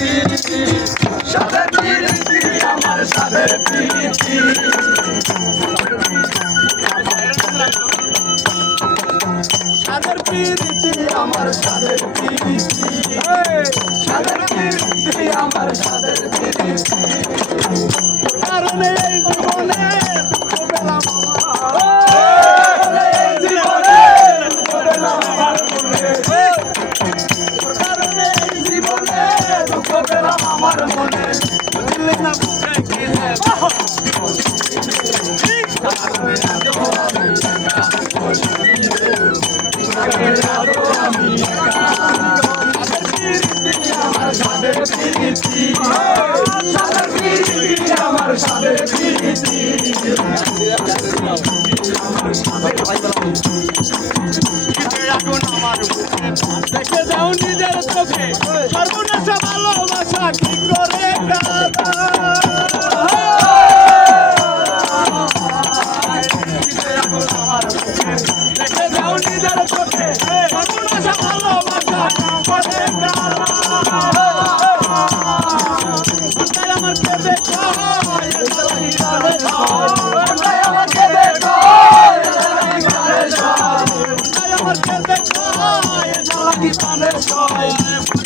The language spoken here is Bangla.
সাদের প্রীতি আমার সাদের প্রীতি সাদের প্রীতি আমার সাদের প্রীতি সাদের প্রীতি আমার সাদের প্রীতি কারণে এই জীবনে দুঃখ পেলাম এই জীবনে দুঃখ পেলাম আমার মনে কারণে এই জীবনে দুঃখ পেলাম আমার মনে বুঝলি না বুঝে গেলে আমার সাদের প্রীতি সাদের প্রীতি আমার সাদের প্রীতি দেখে যাও নিজের চোখে সর্বনাশা ভালোবাসা কি করে দেখে যাও নিজের চোখে সর্বনাশা ভালোবাসা কি করে আমার কেঁদে আমাকে দেখো আমার কেঁদে কি